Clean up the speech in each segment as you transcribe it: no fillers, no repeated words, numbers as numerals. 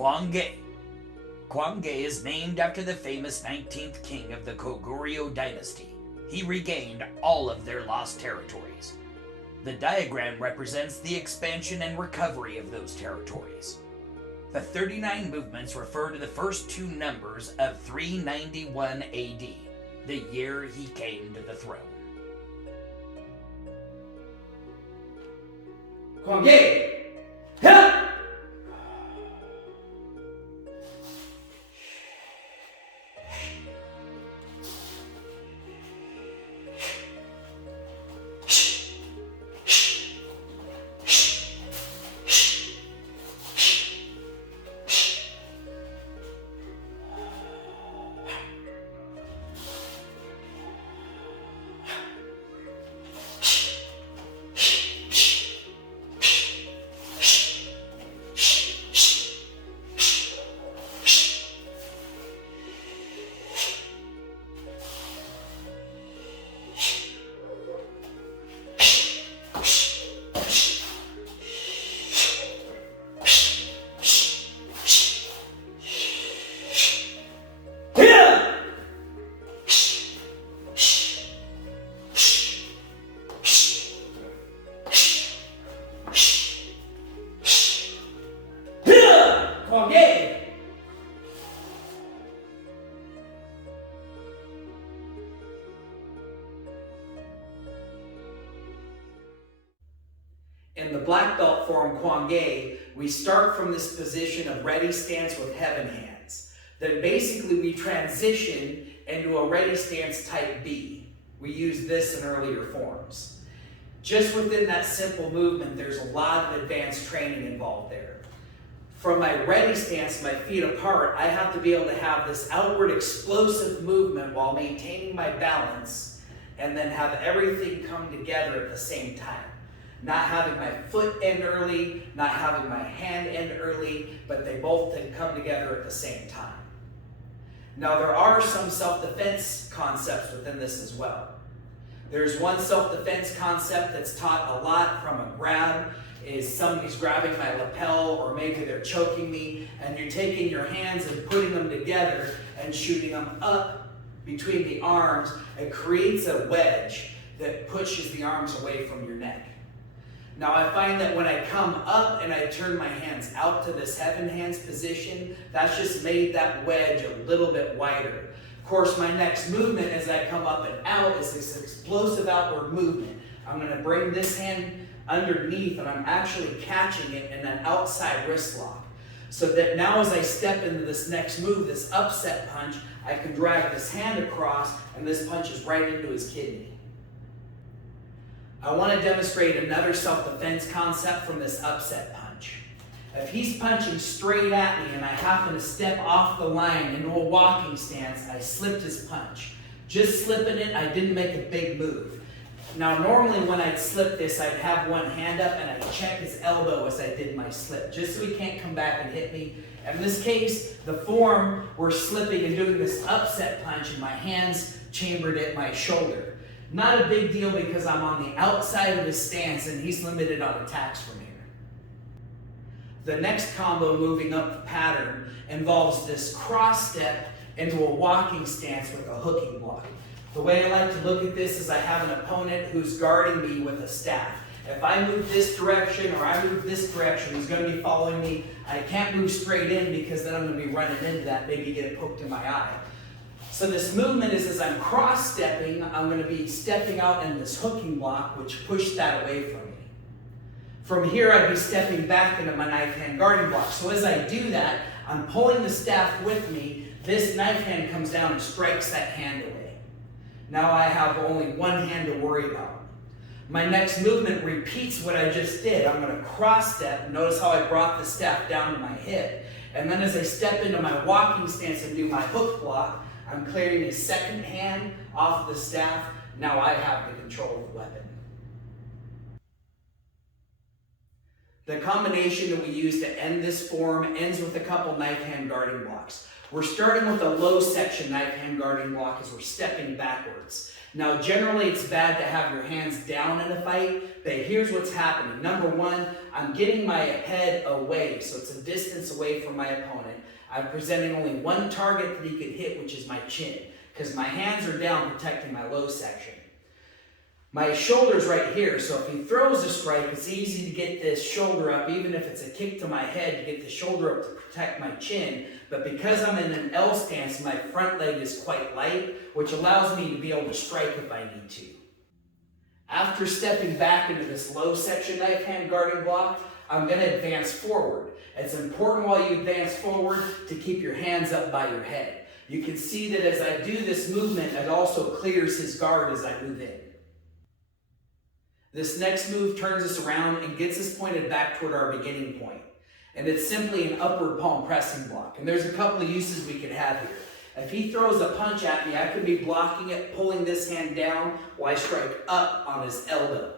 Kwang Gae. Kwang Gae is named after the famous 19th king of the Goguryeo dynasty. He regained all of their lost territories. The diagram represents the expansion and recovery of those territories. The 39 movements refer to the first two numbers of 391 AD, the year he came to the throne. Kwang Gae! Help! Kwang Gae! In the black belt form Kwang Gae, we start from this position of ready stance with heaven hands. Then basically we transition into a ready stance type B. We use this in earlier forms. Just within that simple movement, there's a lot of advanced training involved there. From my ready stance, my feet apart, I have to be able to have this outward explosive movement while maintaining my balance and then have everything come together at the same time. Not having my foot end early, not having my hand end early, but they both come together at the same time. Now there are some self-defense concepts within this as well. There's one self-defense concept that's taught a lot from a grab, is somebody's grabbing my lapel or maybe they're choking me and you're taking your hands and putting them together and shooting them up between the arms. It creates a wedge that pushes the arms away from your neck. Now I find that when I come up and I turn my hands out to this heaven hands position, that's just made that wedge a little bit wider. Of course, my next movement as I come up and out is this explosive outward movement. I'm going to bring this hand underneath and I'm actually catching it in an outside wrist lock. So that now as I step into this next move, this upset punch, I can drag this hand across and this punch is right into his kidney. I want to demonstrate another self-defense concept from this upset punch. If he's punching straight at me and I happen to step off the line into a walking stance, I slipped his punch. Just slipping it, I didn't make a big move. Now normally when I'd slip this, I'd have one hand up and I'd check his elbow as I did my slip, just so he can't come back and hit me. In this case, the form, we're slipping and doing this upset punch and my hands chambered at my shoulder. Not a big deal because I'm on the outside of his stance and he's limited on attacks from here. The next combo moving up the pattern involves this cross step into a walking stance with a hooking block. The way I like to look at this is I have an opponent who's guarding me with a staff. If I move this direction or I move this direction, he's going to be following me. I can't move straight in because then I'm going to be running into that, maybe get it poked in my eye. So this movement is as I'm cross-stepping, I'm going to be stepping out in this hooking block, which pushed that away from me. From here, I'd be stepping back into my knife hand guarding block. So as I do that, I'm pulling the staff with me. This knife hand comes down and strikes that hand away. Now I have only one hand to worry about. My next movement repeats what I just did. I'm going to cross step. Notice how I brought the staff down to my hip. And then as I step into my walking stance and do my hook block, I'm clearing his second hand off the staff. Now I have the control of the weapon. The combination that we use to end this form ends with a couple knife hand guarding blocks. We're starting with a low section knife hand guarding block as we're stepping backwards. Now generally it's bad to have your hands down in a fight, but here's what's happening. Number one, I'm getting my head away, so it's a distance away from my opponent. I'm presenting only one target that he could hit, which is my chin, because my hands are down protecting my low section. My shoulder's right here, so if he throws a strike, it's easy to get this shoulder up, even if it's a kick to my head, to get the shoulder up to protect my chin. But because I'm in an L stance, my front leg is quite light, which allows me to be able to strike if I need to. After stepping back into this low section knife hand guarding block, I'm going to advance forward. It's important while you advance forward to keep your hands up by your head. You can see that as I do this movement, it also clears his guard as I move in. This next move turns us around and gets us pointed back toward our beginning point. And it's simply an upward palm pressing block. And there's a couple of uses we could have here. If he throws a punch at me, I could be blocking it, pulling this hand down while I strike up on his elbow.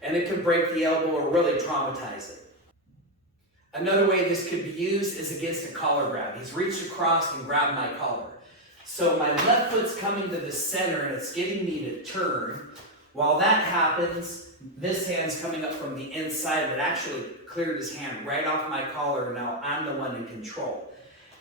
And it could break the elbow or really traumatize it. Another way this could be used is against a collar grab. He's reached across and grabbed my collar. So my left foot's coming to the center and it's getting me to turn. While that happens, this hand's coming up from the inside, but actually cleared his hand right off my collar. Now I'm the one in control.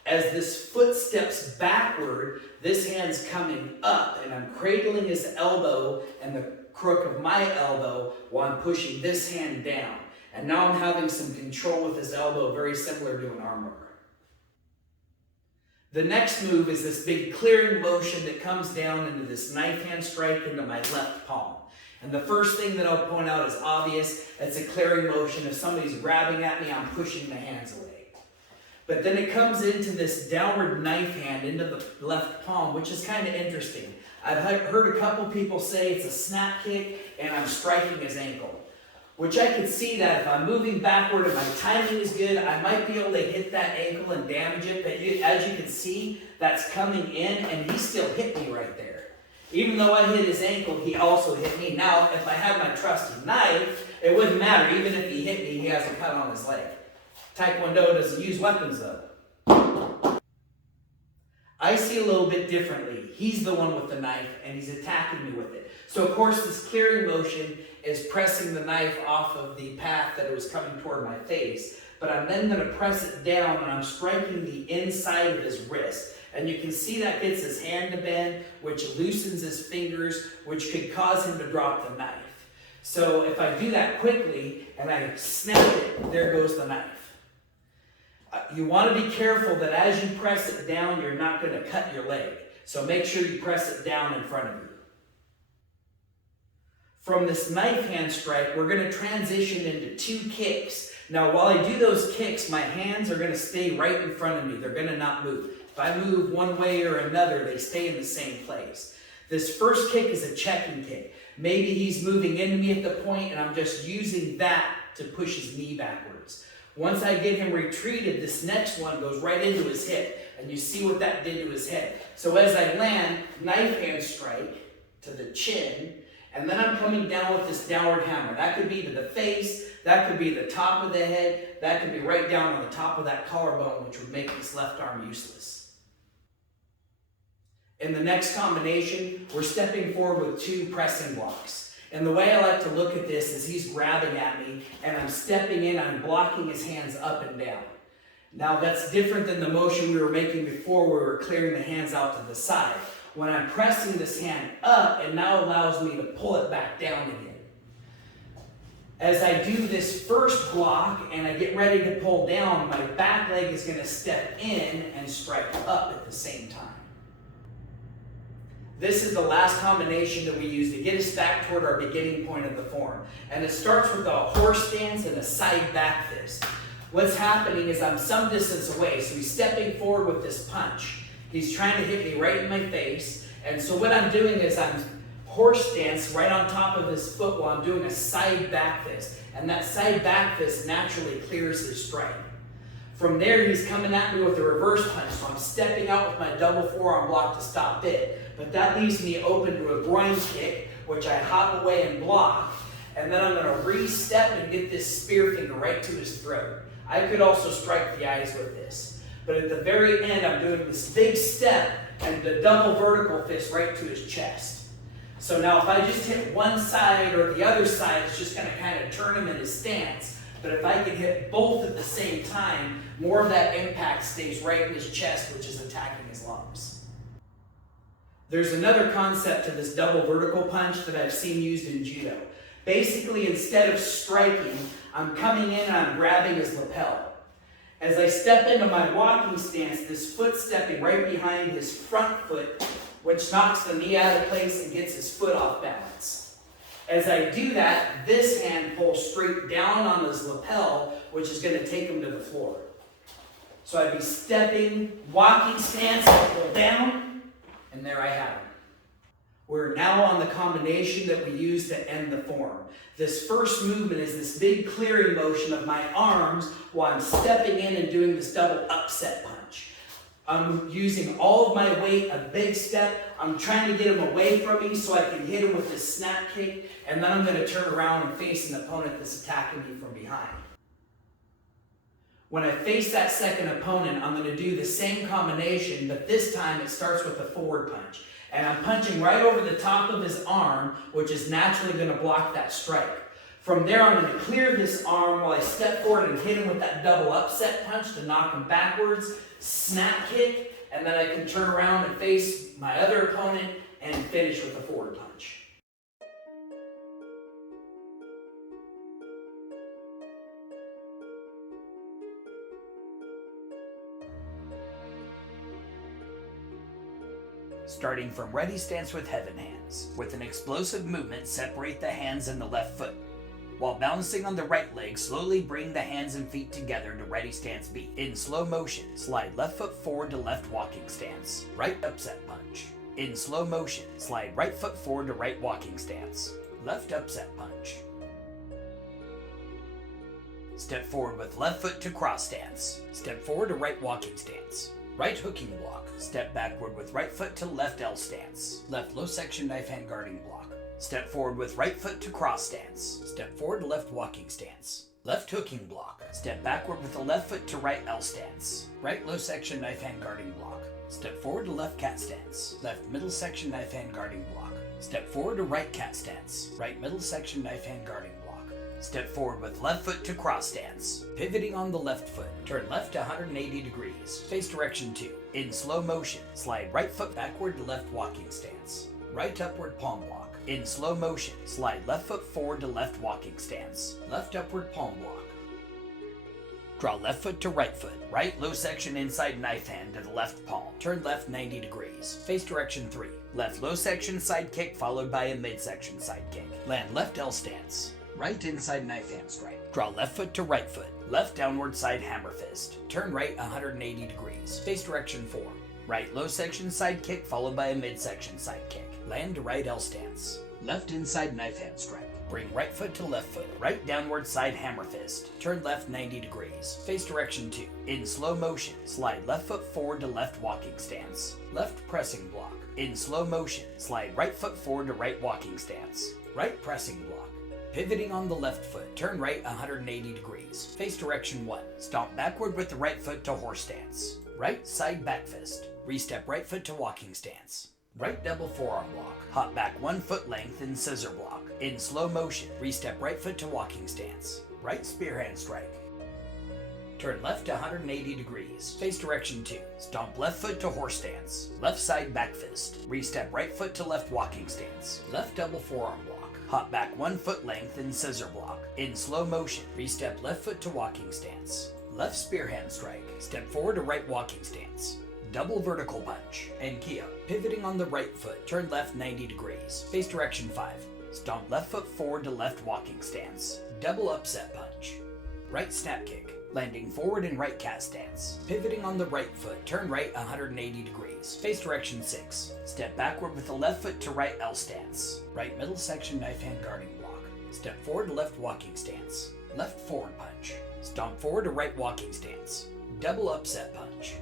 As this foot steps backward, this hand's coming up and I'm cradling his elbow and the crook of my elbow while I'm pushing this hand down. And now I'm having some control with his elbow, very similar to an armbar. The next move is this big clearing motion that comes down into this knife hand strike into my left palm. And the first thing that I'll point out is obvious. It's a clearing motion. If somebody's grabbing at me, I'm pushing the hands away. But then it comes into this downward knife hand into the left palm, which is kind of interesting. I've heard a couple people say it's a snap kick and I'm striking his ankle. Which I could see that if I'm moving backward and my timing is good, I might be able to hit that ankle and damage it. But as you can see, that's coming in and he still hit me right there. Even though I hit his ankle, he also hit me. Now, if I had my trusty knife, it wouldn't matter. Even if he hit me, he has a cut on his leg. Taekwondo doesn't use weapons though. I see a little bit differently. He's the one with the knife and he's attacking me with it. So of course this clearing motion is pressing the knife off of the path that it was coming toward my face. But I'm then going to press it down and I'm striking the inside of his wrist. And you can see that gets his hand to bend, which loosens his fingers, which could cause him to drop the knife. So if I do that quickly and I snap it, there goes the knife. You want to be careful that as you press it down, you're not going to cut your leg. So make sure you press it down in front of you. From this knife hand strike, we're going to transition into two kicks. Now, while I do those kicks, my hands are going to stay right in front of me. They're going to not move. If I move one way or another, they stay in the same place. This first kick is a checking kick. Maybe he's moving into me at the point, and I'm just using that to push his knee backwards. Once I get him retreated, this next one goes right into his hip, and you see what that did to his head. So as I land, knife hand strike to the chin, and then I'm coming down with this downward hammer. That could be to the face, that could be the top of the head, that could be right down on the top of that collarbone, which would make this left arm useless. In the next combination, we're stepping forward with two pressing blocks. And the way I like to look at this is he's grabbing at me, and I'm stepping in, I'm blocking his hands up and down. Now that's different than the motion we were making before where we were clearing the hands out to the side. When I'm pressing this hand up, it now allows me to pull it back down again. As I do this first block and I get ready to pull down, my back leg is going to step in and strike up at the same time. This is the last combination that we use to get us back toward our beginning point of the form. And it starts with a horse stance and a side back fist. What's happening is I'm some distance away, so he's stepping forward with this punch. He's trying to hit me right in my face. And so what I'm doing is I'm horse stance right on top of his foot while I'm doing a side back fist. And that side back fist naturally clears his strike. From there, he's coming at me with a reverse punch, so I'm stepping out with my double forearm block to stop it. But that leaves me open to a groin kick, which I hop away and block. And then I'm going to re-step and get this spear finger right to his throat. I could also strike the eyes with this. But at the very end, I'm doing this big step and the double vertical fist right to his chest. So now if I just hit one side or the other side, it's just going to kind of turn him in his stance. But if I can hit both at the same time, more of that impact stays right in his chest, which is attacking his lungs. There's another concept to this double vertical punch that I've seen used in judo. Basically, instead of striking, I'm coming in and I'm grabbing his lapel. As I step into my walking stance, this foot stepping right behind his front foot, which knocks the knee out of place and gets his foot off balance. As I do that, this hand pulls straight down on his lapel, which is going to take him to the floor. So I'd be stepping, walking stance, pull down, and there I have him. We're now on the combination that we use to end the form. This first movement is this big clearing motion of my arms while I'm stepping in and doing this double upset punch. I'm using all of my weight, a big step. I'm trying to get him away from me so I can hit him with this snap kick, and then I'm going to turn around and face an opponent that's attacking me from behind. When I face that second opponent, I'm going to do the same combination, but this time it starts with a forward punch. And I'm punching right over the top of his arm, which is naturally going to block that strike. From there, I'm going to clear this arm while I step forward and hit him with that double upset punch to knock him backwards, snap kick, and then I can turn around and face my other opponent and finish with a forward punch. Starting from ready stance with heaven hands. With an explosive movement, separate the hands and the left foot. While balancing on the right leg, slowly bring the hands and feet together to ready stance B. In slow motion, slide left foot forward to left walking stance. Right upset punch. In slow motion, slide right foot forward to right walking stance. Left upset punch. Step forward with left foot to cross stance. Step forward to right walking stance. Right hooking block. Step backward with right foot to left L stance. Left low section knife hand guarding block. Step forward with right foot to cross stance. Step forward to left walking stance. Left hooking block. Step backward with the left foot to right L stance. Right low section knife hand guarding block. Step forward to left cat stance. Left middle section knife hand guarding block. Step forward to right cat stance. Right middle section knife hand guarding block. Step forward with left foot to cross stance. Pivoting on the left foot. Turn left to 180 degrees. Face direction 2. In slow motion, slide right foot backward to left walking stance. Right upward palm block. In slow motion, slide left foot forward to left walking stance. Left upward palm block. Draw left foot to right foot. Right low section inside knife hand to the left palm. Turn left 90 degrees. Face direction 3. Left low section side kick followed by a midsection side kick. Land left L stance. Right inside knife hand strike. Draw left foot to right foot. Left downward side hammer fist. Turn right 180 degrees. Face direction 4. Right low section side kick followed by a midsection side kick. Land to right L stance. Left inside knife hand strike. Bring right foot to left foot. Right downward side hammer fist. Turn left 90 degrees. Face direction 2. In slow motion, slide left foot forward to left walking stance. Left pressing block. In slow motion, slide right foot forward to right walking stance. Right pressing block. Pivoting on the left foot, turn right 180 degrees. Face direction 1. Stomp backward with the right foot to horse stance. Right side back fist. Re-step right foot to walking stance. Right double forearm block. Hop back 1 foot length in scissor block. In slow motion, re-step right foot to walking stance. Right spear hand strike. Turn left to 180 degrees. Face direction 2. Stomp left foot to horse stance. Left side back fist. Re-step right foot to left walking stance. Left double forearm block. Hop back 1 foot length in scissor block. In slow motion, re-step left foot to walking stance. Left spear hand strike. Step forward to right walking stance. Double vertical punch. And Kia. Pivoting on the right foot, turn left 90 degrees. Face direction 5. Stomp left foot forward to left walking stance. Double upset punch. Right snap kick. Landing forward in right cat stance. Pivoting on the right foot, turn right 180 degrees. Face direction 6. Step backward with the left foot to right L stance. Right middle section knife hand guarding block. Step forward to left walking stance. Left forward punch. Stomp forward to right walking stance. Double upset punch.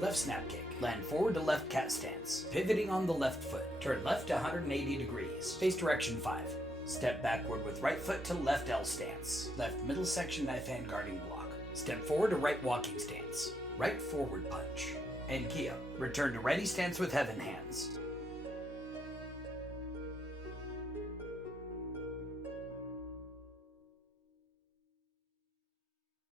Left snap kick. Land forward to left cat stance. Pivoting on the left foot, turn left 180 degrees. Face direction 5. Step backward with right foot to left L stance. Left middle section knife hand guarding block. Step forward to right walking stance. Right forward punch. And key up. Return to ready stance with heaven hands.